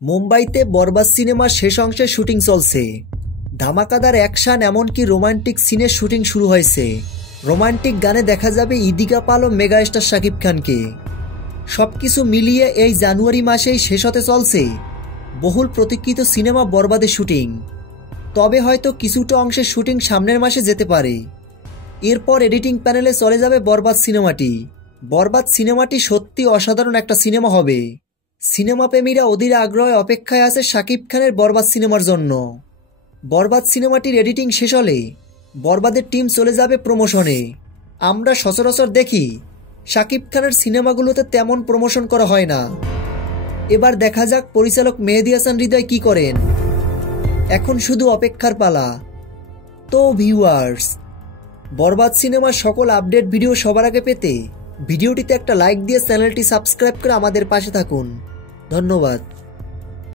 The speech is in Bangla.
মুম্বাইতে বরবাদ সিনেমার শেষ অংশের শুটিং চলছে। ধামাকাদার অ্যাকশন এমনকি রোমান্টিক সিনের শুটিং শুরু হয়েছে। রোমান্টিক গানে দেখা যাবে ইদিকা পাল ও মেগাস্টার শাকিব খানকে। সবকিছু মিলিয়ে এই জানুয়ারি মাসেই শেষ হতে চলছে বহুল প্রতীক্ষিত সিনেমা বরবাদের শুটিং। তবে হয়তো কিছুটা অংশের শুটিং সামনের মাসে যেতে পারে। এরপর এডিটিং প্যানেলে চলে যাবে বরবাদ সিনেমাটি। বরবাদ সিনেমাটি সত্যি অসাধারণ একটা সিনেমা হবে। সিনেমা প্রেমীরা অধীর আগ্রহে অপেক্ষায় আছে শাকিব খানের বরবাদ সিনেমার জন্য। বরবাদ সিনেমাটির এডিটিং শেষ হলে বরবাদের টিম চলে যাবে প্রমোশনে। আমরা সচরাচর দেখি শাকিব খানের সিনেমাগুলোতে তেমন প্রমোশন করা হয় না। এবার দেখা যাক পরিচালক মেহেদী হাসান হৃদয় কি করেন। এখন শুধু অপেক্ষার পালা। তো ভিউয়ার্স, বরবাদ সিনেমার সকল আপডেট ভিডিও সবার আগে পেতে ভিডিওটিতে একটা লাইক দিয়ে চ্যানেলটি সাবস্ক্রাইব করে আমাদের পাশে থাকুন। ধন্যবাদ।